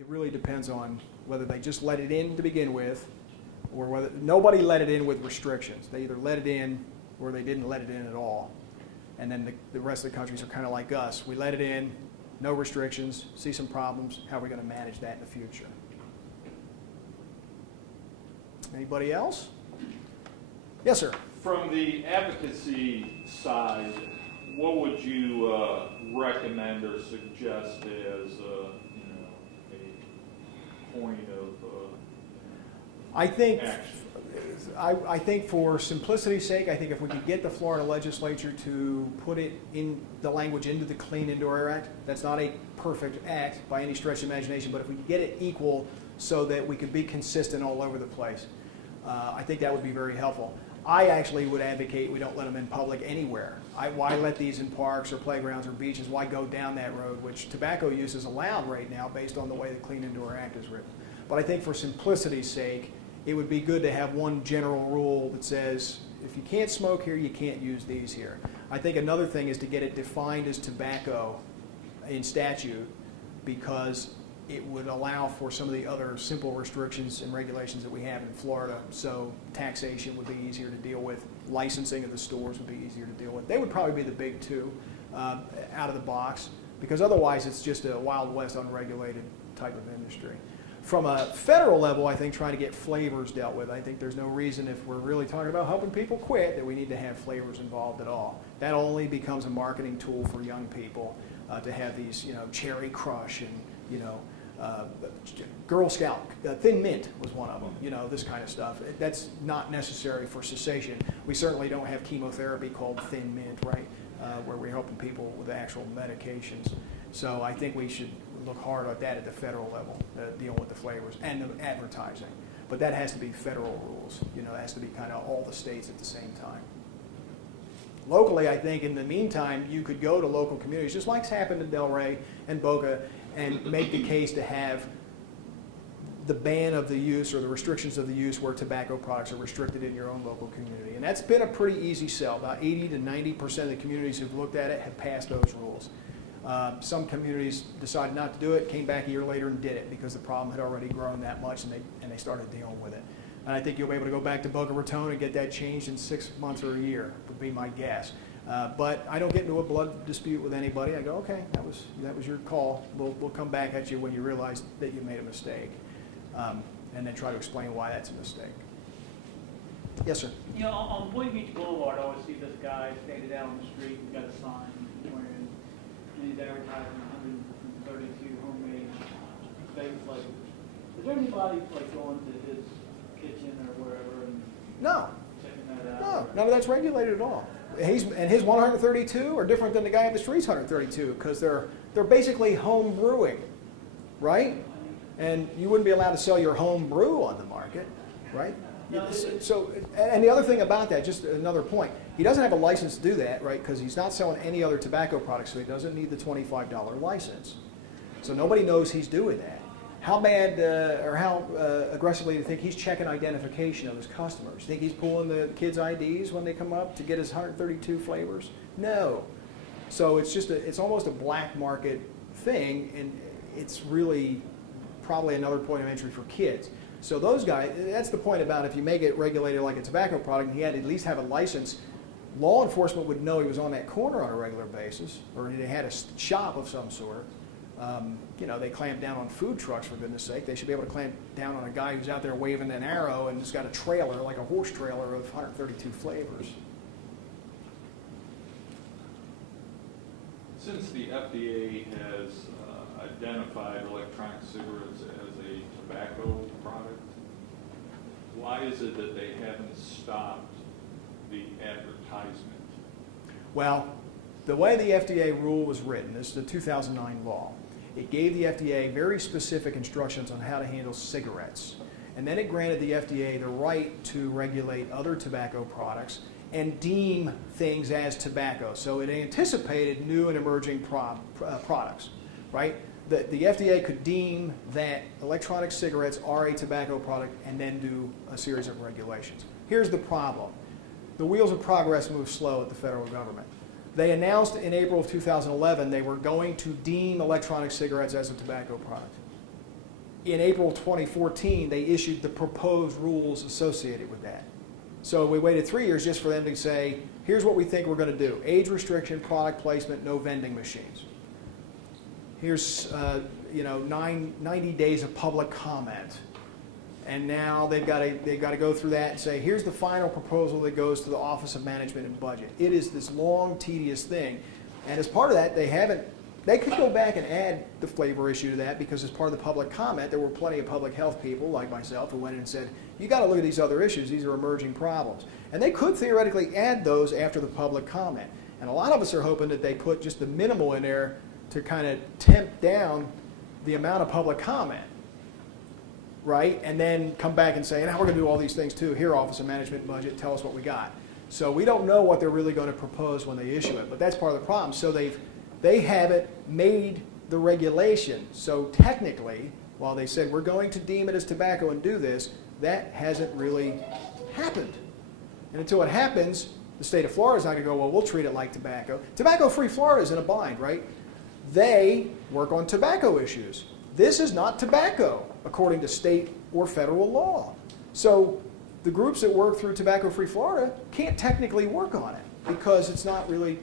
it really depends on whether they just let it in to begin with, or whether nobody let it in with restrictions. They either let it in or they didn't let it in at all. And then the rest of the countries are kind of like us. We let it in, no restrictions, see some problems. How are we going to manage that in the future? Anybody else? Yes, sir. From the advocacy side, what would you recommend or suggest as a point of action? I think for simplicity's sake, I think if we could get the Florida legislature to put it in the language into the Clean Indoor Air Act, that's not a perfect act by any stretch of imagination, but if we could get it equal so that we could be consistent all over the place, I think that would be very helpful. I actually would advocate we don't let them in public anywhere. Why let these in parks or playgrounds or beaches? Why go down that road, which tobacco use is allowed right now based on the way the Clean Indoor Act is written. But I think for simplicity's sake, it would be good to have one general rule that says, if you can't smoke here, you can't use these here. I think another thing is to get it defined as tobacco in statute, because it would allow for some of the other simple restrictions and regulations that we have in Florida. So taxation would be easier to deal with. Licensing of the stores would be easier to deal with. They would probably be the big two out of the box, because otherwise it's just a Wild West unregulated type of industry. From a federal level, I think trying to get flavors dealt with. I think there's no reason, if we're really talking about helping people quit, that we need to have flavors involved at all. That only becomes a marketing tool for young people to have these, Cherry Crush and, Girl Scout, Thin Mint was one of them, this kind of stuff. That's not necessary for cessation. We certainly don't have chemotherapy called Thin Mint, right, where we're helping people with actual medications. So I think we should look hard at that at the federal level, dealing with the flavors and the advertising. But that has to be federal rules. It has to be kind of all the states at the same time. Locally, I think in the meantime, you could go to local communities, just like's happened in Delray and Boca, and make the case to have the ban of the use or the restrictions of the use where tobacco products are restricted in your own local community. And that's been a pretty easy sell. About 80 to 90% of the communities who've looked at it have passed those rules. Some communities decided not to do it, came back a year later and did it because the problem had already grown that much, and they started dealing with it. And I think you'll be able to go back to Boca Raton and get that changed in 6 months or a year, would be my guess. But I don't get into a blood dispute with anybody. I go, okay, that was your call. We'll come back at you when you realize that you made a mistake, and then try to explain why that's a mistake. Yes, sir. On Boynton Beach Boulevard, I always see this guy standing out on the street and got a sign wearing, and he's advertising 132 homemade baked flavors. Is there anybody going to his kitchen or wherever and checking that out? No, that's regulated at all. And his 132 are different than the guy up the street's 132 because they're basically home brewing, right? And you wouldn't be allowed to sell your home brew on the market, right? So, and the other thing about that, just another point, he doesn't have a license to do that, right? Because he's not selling any other tobacco products, so he doesn't need the $25 license. So nobody knows he's doing that. How bad or how aggressively do you think he's checking identification of his customers? Think he's pulling the kids' IDs when they come up to get his 132 flavors? No. So it's almost a black market thing, and it's really probably another point of entry for kids. So those guys, that's the point about if you make it regulated like a tobacco product and he had to at least have a license, law enforcement would know he was on that corner on a regular basis, or they had a shop of some sort. They clamp down on food trucks, for goodness sake. They should be able to clamp down on a guy who's out there waving an arrow and has got a trailer, like a horse trailer, of 132 flavors. Since the FDA has identified electronic cigarettes as a tobacco product, why is it that they haven't stopped the advertisement? Well, the way the FDA rule was written, this is the 2009 law, it gave the FDA very specific instructions on how to handle cigarettes. And then it granted the FDA the right to regulate other tobacco products and deem things as tobacco. So it anticipated new and emerging products, right? The FDA could deem that electronic cigarettes are a tobacco product and then do a series of regulations. Here's the problem. The wheels of progress move slow at the federal government. They announced in April of 2011 they were going to deem electronic cigarettes as a tobacco product. in April 2014, they issued the proposed rules associated with that. So we waited 3 years just for them to say, here's what we think we're going to do. Age restriction, product placement, no vending machines. Here's 90 days of public comment. And now they've got to go through that and say, here's the final proposal that goes to the Office of Management and Budget. It is this long, tedious thing. And as part of that, they could go back and add the flavor issue to that, because as part of the public comment, there were plenty of public health people like myself who went in and said, you got to look at these other issues. These are emerging problems. And they could theoretically add those after the public comment. And a lot of us are hoping that they put just the minimal in there to kind of temp down the amount of public comment, right? And then come back and say, now we're going to do all these things too. Here, Office of Management and Budget, tell us what we got. So we don't know what they're really going to propose when they issue it, but that's part of the problem. So they haven't made the regulation. So technically, while they said we're going to deem it as tobacco and do this, that hasn't really happened. And until it happens, the state of Florida is not going to go, well, we'll treat it like tobacco. Tobacco-free Florida is in a bind, right? They work on tobacco issues. This is not tobacco, according to state or federal law. So the groups that work through Tobacco-Free Florida can't technically work on it because it's not really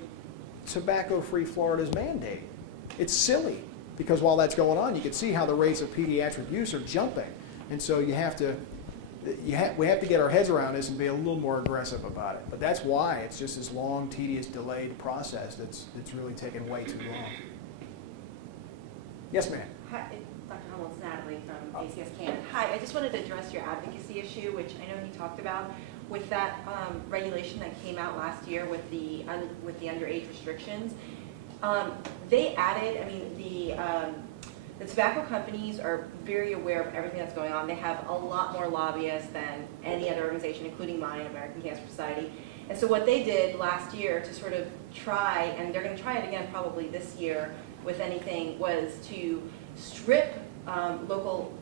Tobacco-Free Florida's mandate. It's silly, because while that's going on, you can see how the rates of pediatric use are jumping. And so we have to get our heads around this and be a little more aggressive about it. But that's why it's just this long, tedious, delayed process that's really taken way too long. Yes, ma'am. Hi, Dr. Hummel, it's Natalie from ACS Canada. Hi, I just wanted to address your advocacy issue, which I know he talked about, with that regulation that came out last year with the underage restrictions. They added, the tobacco companies are very aware of everything that's going on. They have a lot more lobbyists than any other organization, including mine, American Cancer Society. And so what they did last year to sort of try, and they're going to try it again probably this year with anything, was to strip local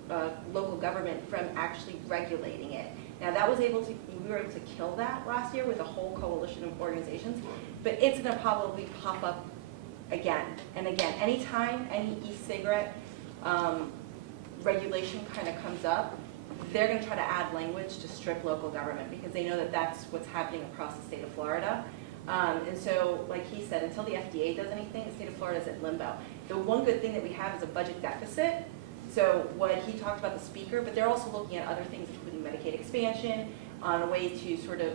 government from actually regulating it. Now we were able to kill that last year with a whole coalition of organizations, but it's going to probably pop up again and again. Anytime any e-cigarette regulation kind of comes up, they're going to try to add language to strip local government, because they know that that's what's happening across the state of Florida. And so, like he said, until the FDA does anything, the state of Florida is at limbo. The one good thing that we have is a budget deficit. So what he talked about, the speaker, but they're also looking at other things, including Medicaid expansion, on a way to sort of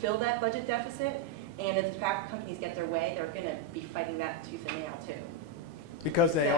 fill that budget deficit. And if the tobacco companies get their way, they're going to be fighting that tooth and nail too. Because they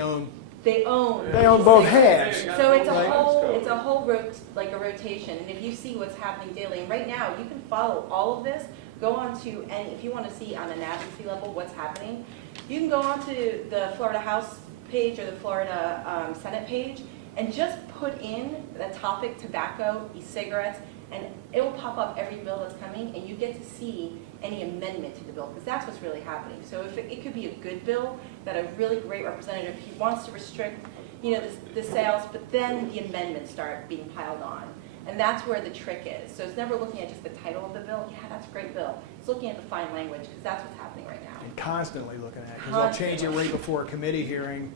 own both halves. So it's a whole rotation. And if you see what's happening daily, and right now you can follow all of this. Go on to, and if you want to see on an advocacy level what's happening, you can go on to the Florida House page or the Florida Senate page and just put in the topic tobacco, e-cigarettes, and it will pop up every bill that's coming, and you get to see any amendment to the bill, because that's what's really happening. So if it could be a good bill that a really great representative, he wants to restrict, the sales, but then the amendments start being piled on. And that's where the trick is. So it's never looking at just the title of the bill. Yeah, that's a great bill. It's looking at the fine language, because that's what's happening right now. And constantly looking at it, because they'll change it right before a committee hearing,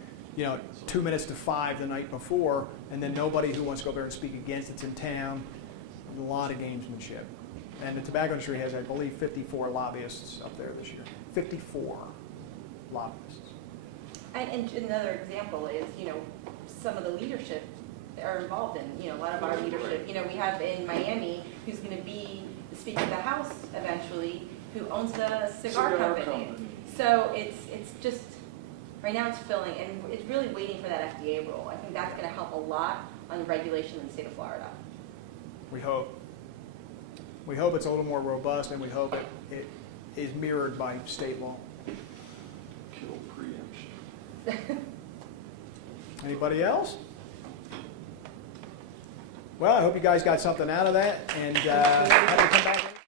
2 minutes to 5 the night before, and then nobody who wants to go up there and speak against it's in town. A lot of gamesmanship. And the tobacco industry has, I believe, 54 lobbyists up there this year. 54 lobbyists. And another example is, some of the leadership are involved in, a lot of our leadership. We have in Miami, who's going to be the Speaker of the House eventually, who owns the cigar company. So it's just, right now it's filling, and it's really waiting for that FDA rule. I think that's going to help a lot on the regulation in the state of Florida. We hope. We hope it's a little more robust, and we hope it is mirrored by state law. Kill preemption. Anybody else? Well, I hope you guys got something out of that, and have to come back.